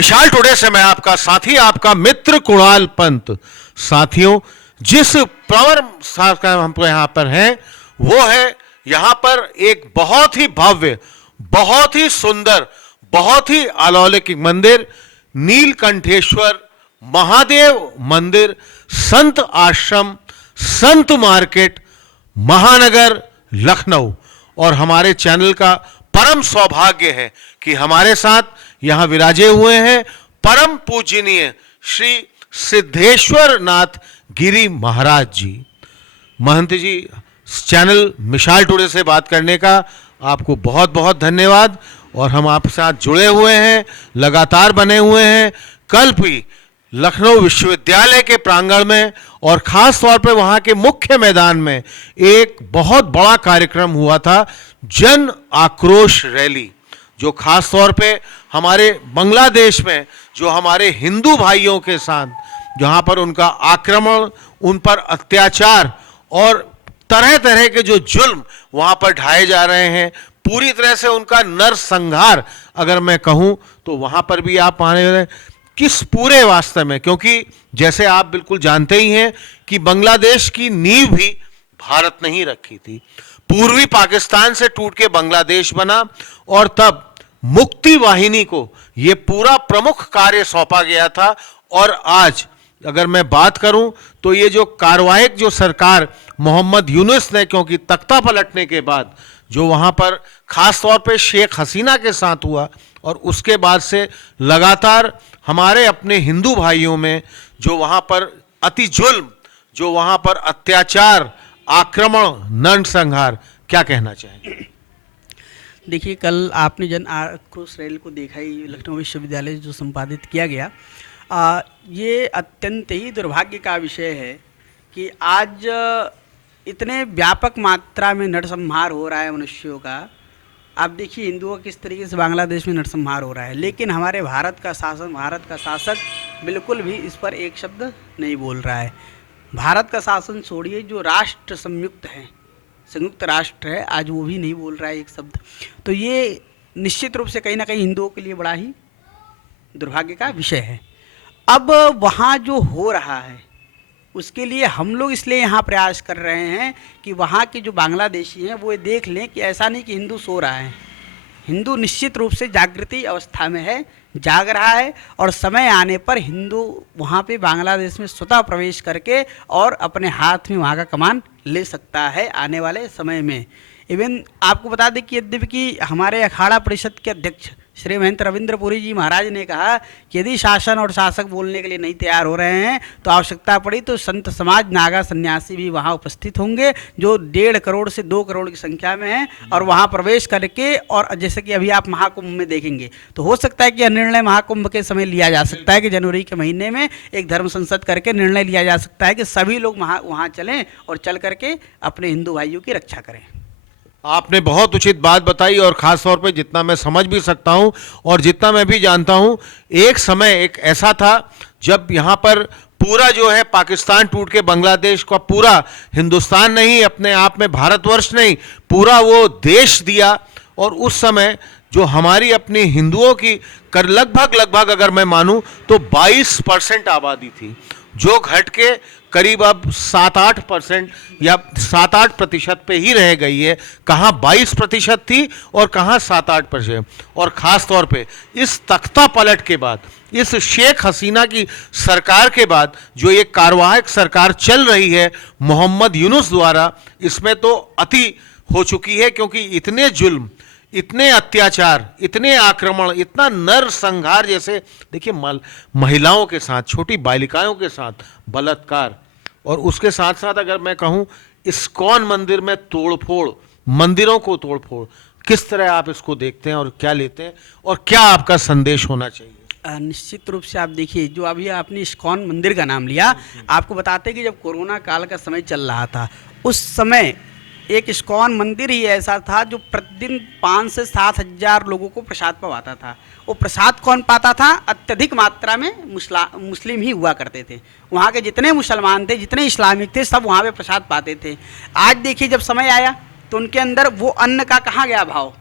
मिसाल टुडे से मैं आपका साथी, आपका मित्र कुणाल पंत। साथियों, जिस पावर का हम यहां पर हैं वो है यहां पर एक बहुत ही भव्य, बहुत ही सुंदर, बहुत ही अलौकिक मंदिर, नीलकंठेश्वर महादेव मंदिर, संत आश्रम, संत मार्केट, महानगर लखनऊ। और हमारे चैनल का परम सौभाग्य है कि हमारे साथ यहां विराजे हुए हैं परम पूजनीय श्री सिद्धेश्वर नाथ गिरी महाराज जी। महंत जी, चैनल मिसाल टुडे से बात करने का आपको बहुत बहुत धन्यवाद। और हम आपके साथ जुड़े हुए हैं, लगातार बने हुए हैं। कल भी लखनऊ विश्वविद्यालय के प्रांगण में और खास तौर पे वहां के मुख्य मैदान में एक बहुत बड़ा कार्यक्रम हुआ था, जन आक्रोश रैली, जो खास तौर पे हमारे बांग्लादेश में जो हमारे हिंदू भाइयों के साथ जहां पर उनका आक्रमण, उन पर अत्याचार और तरह तरह के जो जुल्म वहां पर ढाए जा रहे हैं, पूरी तरह से उनका नरसंहार अगर मैं कहूं तो वहां पर भी आप आने किस पूरे वास्तव में, क्योंकि जैसे आप बिल्कुल जानते ही हैं कि बांग्लादेश की नींव भी भारत ने ही रखी थी। पूर्वी पाकिस्तान से टूट के बांग्लादेश बना और तब मुक्ति वाहिनी को यह पूरा प्रमुख कार्य सौंपा गया था। और आज अगर मैं बात करूं तो ये जो कार्रवाई जो सरकार मोहम्मद यूनुस ने, क्योंकि तख्ता पलटने के बाद जो वहां पर खास तौर पे शेख हसीना के साथ हुआ और उसके बाद से लगातार हमारे अपने हिंदू भाइयों में जो वहां पर अति जुल्म, जो वहां पर अत्याचार, आक्रमण, नरसंहार, क्या कहना चाहेंगे? देखिए, कल आपने जन आक्रोश रैली को देखा ही, लखनऊ विश्वविद्यालय जो संपादित किया गया, ये अत्यंत ही दुर्भाग्य का विषय है कि आज इतने व्यापक मात्रा में नरसंहार हो रहा है मनुष्यों का। आप देखिए हिंदुओं का किस तरीके से बांग्लादेश में नरसंहार हो रहा है, लेकिन हमारे भारत का शासक बिल्कुल भी इस पर एक शब्द नहीं बोल रहा है। भारत का शासन छोड़िए, जो राष्ट्र संयुक्त राष्ट्र है, आज वो भी नहीं बोल रहा है एक शब्द। तो ये निश्चित रूप से कहीं ना कहीं हिंदुओं के लिए बड़ा ही दुर्भाग्य का विषय है। अब वहाँ जो हो रहा है उसके लिए हम लोग इसलिए यहाँ प्रयास कर रहे हैं कि वहाँ के जो बांग्लादेशी हैं वो ये देख लें कि ऐसा नहीं कि हिंदू सो रहा है। हिंदू निश्चित रूप से जागृति अवस्था में है, जाग रहा है, और समय आने पर हिंदू वहाँ पे बांग्लादेश में स्वतः प्रवेश करके और अपने हाथ में वहाँ का कमान ले सकता है आने वाले समय में। इवन आपको बता दें कि यद्यपि कि हमारे अखाड़ा परिषद के अध्यक्ष श्री महंत रविंद्र पुरी जी महाराज ने कहा कि यदि शासन और शासक बोलने के लिए नहीं तैयार हो रहे हैं तो आवश्यकता पड़ी तो संत समाज, नागा सन्यासी भी वहां उपस्थित होंगे, जो 1.5 करोड़ से 2 करोड़ की संख्या में हैं, और वहां प्रवेश करके, और जैसे कि अभी आप महाकुंभ में देखेंगे तो हो सकता है कि निर्णय महाकुंभ के समय लिया जा सकता है कि जनवरी के महीने में एक धर्म संसद करके निर्णय लिया जा सकता है कि सभी लोग वहाँ चलें और चल करके अपने हिंदू भाइयों की रक्षा करें। आपने बहुत उचित बात बताई, और खास तौर पे जितना मैं समझ भी सकता हूं और जितना मैं भी जानता हूं, एक समय एक ऐसा था जब यहां पर पूरा जो है पाकिस्तान टूट के बांग्लादेश का पूरा हिंदुस्तान नहीं, अपने आप में भारतवर्ष नहीं, पूरा वो देश दिया। और उस समय जो हमारी अपनी हिंदुओं की लगभग अगर मैं मानूं तो 22% आबादी थी, जो घट के करीब अब 7-8% या 7-8% पे ही रह गई है। कहाँ 22% थी और कहाँ 7-8%। और ख़ास तौर पे इस तख्ता पलट के बाद, इस शेख हसीना की सरकार के बाद जो ये कार्यवाहक सरकार चल रही है मोहम्मद यूनुस द्वारा, इसमें तो अति हो चुकी है, क्योंकि इतने जुल्म, इतने अत्याचार, इतने आक्रमण, इतना नरसंहार, जैसे देखिए महिलाओं के साथ, छोटी बालिकाओं के साथ बलात्कार, और उसके साथ साथ अगर मैं कहूं इस्कॉन मंदिर में तोड़फोड़, मंदिरों को तोड़फोड़, किस तरह आप इसको देखते हैं और क्या लेते हैं और क्या आपका संदेश होना चाहिए? निश्चित रूप से आप देखिए, जो अभी आपने इस्कॉन मंदिर का नाम लिया, आपको बताते कि जब कोरोना काल का समय चल रहा था, उस समय एक इस्कॉन मंदिर ही ऐसा था जो प्रतिदिन 5 से 7 हज़ार लोगों को प्रसाद पवाता था। वो प्रसाद कौन पाता था? अत्यधिक मात्रा में मुस्लिम ही हुआ करते थे। वहाँ के जितने मुसलमान थे, जितने इस्लामिक थे, सब वहाँ पे प्रसाद पाते थे। आज देखिए जब समय आया तो उनके अंदर वो अन्न का कहाँ गया भाव?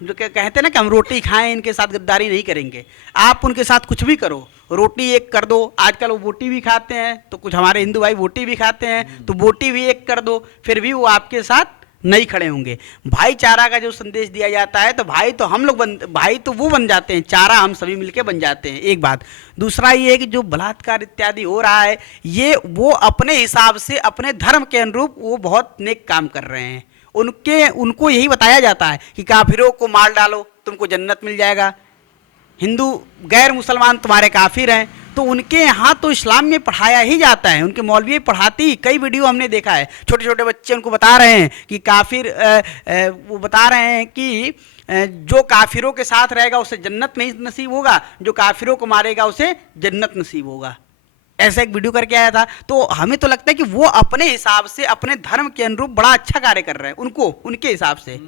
जो कहते हैं ना कि हम रोटी खाएं, इनके साथ गद्दारी नहीं करेंगे। आप उनके साथ कुछ भी करो, रोटी एक कर दो, आजकल वो बोटी भी खाते हैं, तो कुछ हमारे हिंदू भाई बोटी भी खाते हैं, तो बोटी भी एक कर दो, फिर भी वो आपके साथ नहीं खड़े होंगे। भाईचारा का जो संदेश दिया जाता है, तो भाई तो हम लोग भाई तो वो बन जाते हैं, चारा हम सभी मिलके बन जाते हैं, एक बात। दूसरा ये है कि जो बलात्कार इत्यादि हो रहा है, ये वो अपने हिसाब से अपने धर्म के अनुरूप वो बहुत नेक काम कर रहे हैं। उनको यही बताया जाता है कि काफिरों को मार डालो, तुमको जन्नत मिल जाएगा, हिंदू गैर मुसलमान तुम्हारे काफिर हैं। तो उनके यहाँ तो इस्लाम में पढ़ाया ही जाता है, उनके मौलवी पढ़ाती ही, कई वीडियो हमने देखा है, छोटे छोटे बच्चे उनको बता रहे हैं कि काफिर वो बता रहे हैं कि जो काफिरों के साथ रहेगा उसे जन्नत नहीं नसीब होगा, जो काफिरों को मारेगा उसे जन्नत नसीब होगा। ऐसा एक वीडियो करके आया था। तो हमें तो लगता है कि वो अपने हिसाब से अपने धर्म के अनुरूप बड़ा अच्छा कार्य कर रहे हैं, उनके हिसाब से।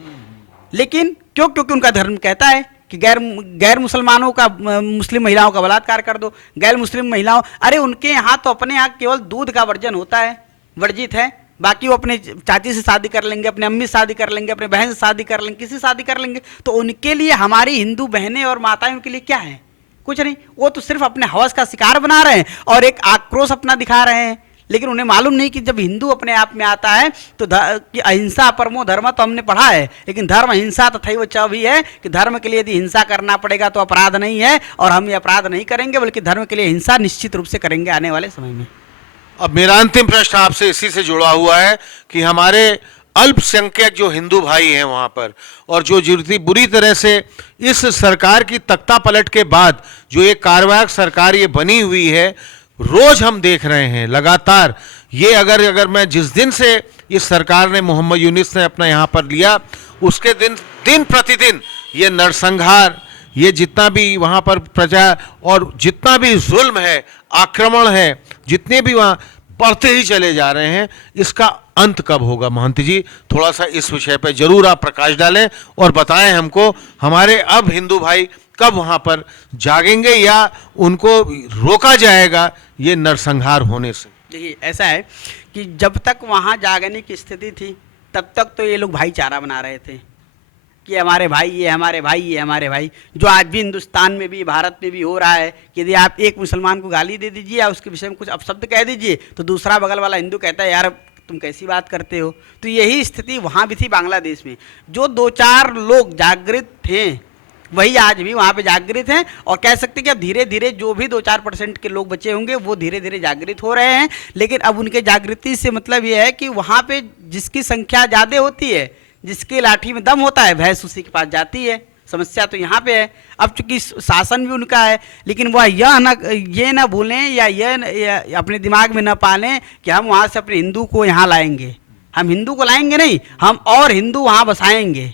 लेकिन क्योंकि उनका धर्म कहता है कि गैर मुसलमानों का, मुस्लिम महिलाओं का बलात्कार कर दो, गैर मुस्लिम महिलाओं, अरे उनके यहाँ तो अपने यहाँ केवल दूध का वर्जन होता है, वर्जित है, बाकी वो अपने चाची से शादी कर लेंगे, अपने अम्मी से शादी कर लेंगे, अपने बहन से शादी कर लेंगे, किसी से शादी कर लेंगे। तो उनके लिए हमारी हिंदू बहनें और माताएं उनके लिए क्या है? कुछ नहीं, वो तो सिर्फ अपने हवस का शिकार बना रहे हैं और एक आक्रोश अपना दिखा रहे हैं। लेकिन उन्हें मालूम नहीं कि जब हिंदू अपने आप में आता है तो कि अहिंसा परमो धर्म तो हमने पढ़ा है, लेकिन धर्म हिंसा तथैव च भी है कि धर्म के लिए यदि हिंसा करना पड़ेगा तो अपराध नहीं है, और हम ये अपराध नहीं करेंगे बल्कि धर्म के लिए हिंसा निश्चित रूप से करेंगे आने वाले समय में। अब मेरा अंतिम प्रश्न आपसे इसी से जुड़ा हुआ है कि हमारे अल्पसंख्यक जो हिंदू भाई हैं वहां पर, और जो जितनी बुरी तरह से इस सरकार की तख्ता पलट के बाद जो एक कार्यवाहक सरकार ये बनी हुई है, रोज हम देख रहे हैं लगातार ये, अगर मैं जिस दिन से इस सरकार ने, मोहम्मद यूनिस ने अपना यहाँ पर लिया, उसके दिन प्रतिदिन ये नरसंहार, ये जितना भी वहाँ पर प्रजा और जितना भी जुल्म है, आक्रमण है, जितने भी वहाँ बढ़ते ही चले जा रहे हैं, इसका अंत कब होगा? महंत जी थोड़ा सा इस विषय पर जरूर आप प्रकाश डालें और बताएं हमको, हमारे अब हिंदू भाई कब वहाँ पर जागेंगे या उनको रोका जाएगा ये नरसंहार होने से? देखिए ऐसा है कि जब तक वहाँ जागने की स्थिति थी तब तक तो ये लोग भाईचारा बना रहे थे कि हमारे भाई, ये हमारे भाई, ये हमारे भाई, जो आज भी हिंदुस्तान में भी, भारत में भी हो रहा है कि यदि आप एक मुसलमान को गाली दे दीजिए या उसके विषय में कुछ अपशब्द कह दीजिए तो दूसरा बगल वाला हिंदू कहता है यार तुम कैसी बात करते हो। तो यही स्थिति वहाँ भी थी बांग्लादेश में। जो 2-4 लोग जागृत थे वही आज भी वहाँ पे जागृत हैं, और कह सकते हैं कि अब धीरे धीरे जो भी 2-4% के लोग बचे होंगे वो धीरे धीरे जागृत हो रहे हैं। लेकिन अब उनके जागृति से मतलब ये है कि वहाँ पे जिसकी संख्या ज़्यादा होती है, जिसके लाठी में दम होता है, भैंस उसी के पास जाती है। समस्या तो यहाँ पे है। अब चूंकि शासन भी उनका है, लेकिन वह ये ना भूलें या अपने दिमाग में न पालें कि हम वहाँ से अपने हिंदू को यहाँ लाएंगे। हम हिंदू को लाएंगे नहीं, हम और हिंदू वहाँ बसाएंगे,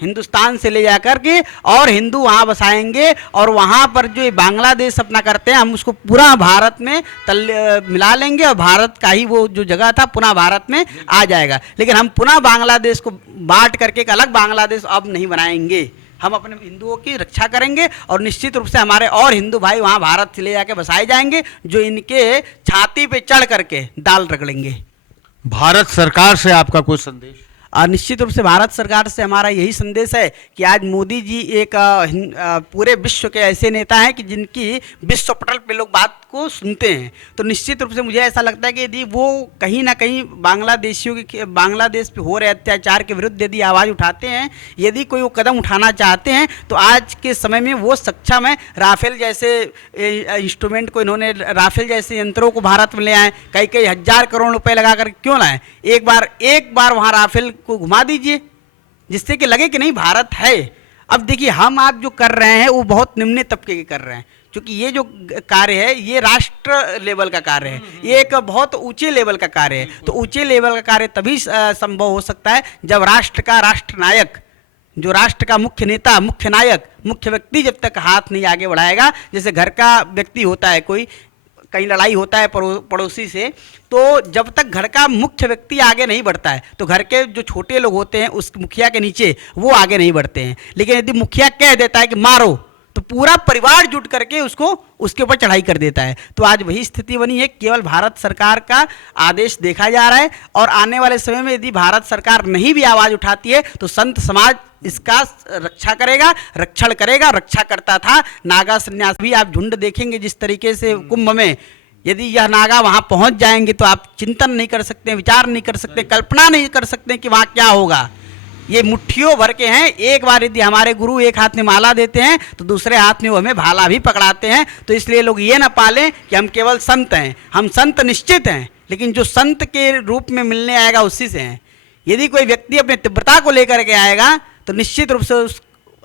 हिंदुस्तान से ले जाकर के और हिंदू वहाँ बसाएंगे, और वहाँ पर जो ये बांग्लादेश अपना करते हैं हम उसको पूरा भारत में मिला लेंगे, और भारत का ही वो जो जगह था पुनः भारत में आ जाएगा। लेकिन हम पुनः बांग्लादेश को बांट करके एक अलग बांग्लादेश अब नहीं बनाएंगे। हम अपने हिंदुओं की रक्षा करेंगे और निश्चित रूप से हमारे और हिंदू भाई वहाँ भारत से ले जाके बसाए जाएंगे, जो इनके छाती पे चढ़ करके दाल रगड़ेंगे। भारत सरकार से आपका कोई संदेश? निश्चित रूप से भारत सरकार से हमारा यही संदेश है कि आज मोदी जी एक पूरे विश्व के ऐसे नेता हैं कि जिनकी विश्व पटल पे लोग बात को सुनते हैं। तो निश्चित रूप से मुझे ऐसा लगता है कि यदि वो कहीं ना कहीं बांग्लादेश पे हो रहे अत्याचार के विरुद्ध यदि आवाज़ उठाते हैं, यदि कोई वो कदम उठाना चाहते हैं, तो आज के समय में वो सक्षम है। राफेल जैसे इंस्ट्रूमेंट को, इन्होंने राफेल जैसे यंत्रों को भारत में ले आए, कई हज़ार करोड़ रुपए लगा कर क्यों लाए? एक बार वहाँ राफेल को घुमा दीजिए जिससे कि लगे कि नहीं भारत है। अब देखिए हम आप जो कर रहे हैं वो बहुत निम्न तबके के कर रहे हैं, क्योंकि ये जो कार्य है ये राष्ट्र लेवल का कार्य है, ये एक बहुत ऊंचे लेवल का कार्य है। तो ऊंचे लेवल का कार्य तभी संभव हो सकता है जब राष्ट्र का राष्ट्रनायक, जो राष्ट्र का मुख्य नेता, मुख्य नायक, मुख्य व्यक्ति जब तक हाथ नहीं आगे बढ़ाएगा। जैसे घर का व्यक्ति होता है, कोई कहीं लड़ाई होता है पड़ोसी से, तो जब तक घर का मुख्य व्यक्ति आगे नहीं बढ़ता है तो घर के जो छोटे लोग होते हैं उस मुखिया के नीचे वो आगे नहीं बढ़ते हैं। लेकिन यदि मुखिया कह देता है कि मारो, तो पूरा परिवार जुट करके उसको उसके ऊपर चढ़ाई कर देता है। तो आज वही स्थिति बनी है, केवल भारत सरकार का आदेश देखा जा रहा है और आने वाले समय में यदि भारत सरकार नहीं भी आवाज उठाती है तो संत समाज इसका रक्षा करेगा, रक्षण करेगा, रक्षा करता था। नागा संन्यास भी आप झुंड देखेंगे जिस तरीके से कुंभ में, यदि यह नागा वहां पहुंच जाएंगे तो आप चिंतन नहीं कर सकते, विचार नहीं कर सकते, कल्पना नहीं कर सकते कि वहां क्या होगा। ये मुट्ठियों भर के हैं। एक बार यदि हमारे गुरु एक हाथ में माला देते हैं तो दूसरे हाथ में वो हमें भाला भी पकड़ाते हैं। तो इसलिए लोग ये ना पालें कि हम केवल संत हैं। हम संत निश्चित हैं, लेकिन जो संत के रूप में मिलने आएगा उसी से हैं। यदि कोई व्यक्ति अपने तीव्रता को लेकर के आएगा तो निश्चित रूप से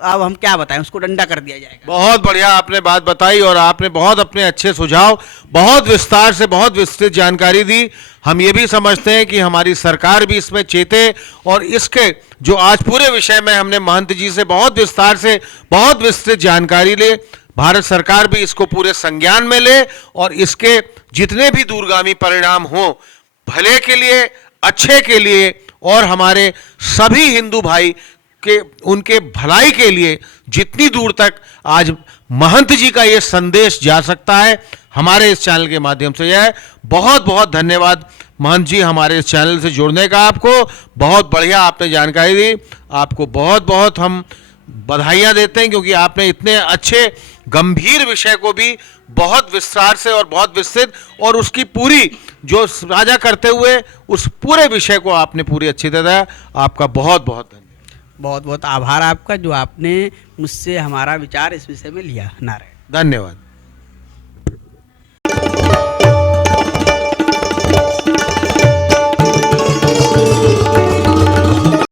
अब हम क्या बताएं, उसको डंडा कर दिया जाएगा। बहुत बढ़िया आपने बात बताई और आपने बहुत अपने अच्छे सुझाव, बहुत विस्तार से, बहुत विस्तृत जानकारी दी। हम ये भी समझते हैं कि हमारी सरकार भी इसमें चेते और इसके जो आज पूरे विषय में हमने महंत जी से बहुत विस्तार से, बहुत विस्तृत जानकारी ले, भारत सरकार भी इसको पूरे संज्ञान में ले और इसके जितने भी दूरगामी परिणाम हो, भले के लिए, अच्छे के लिए और हमारे सभी हिंदू भाई के उनके भलाई के लिए जितनी दूर तक आज महंत जी का ये संदेश जा सकता है, हमारे इस चैनल के माध्यम से यह है। बहुत बहुत धन्यवाद महंत जी हमारे इस चैनल से जुड़ने का। आपको बहुत बढ़िया आपने जानकारी दी, आपको बहुत बहुत हम बधाइयाँ देते हैं क्योंकि आपने इतने अच्छे गंभीर विषय को भी बहुत विस्तार से और बहुत विस्तृत और उसकी पूरी जो साझा करते हुए उस पूरे विषय को आपने पूरी अच्छी तरह, आपका बहुत बहुत धन्यवाद। बहुत बहुत आभार आपका जो आपने मुझसे हमारा विचार इस विषय में लिया। नारायण। धन्यवाद।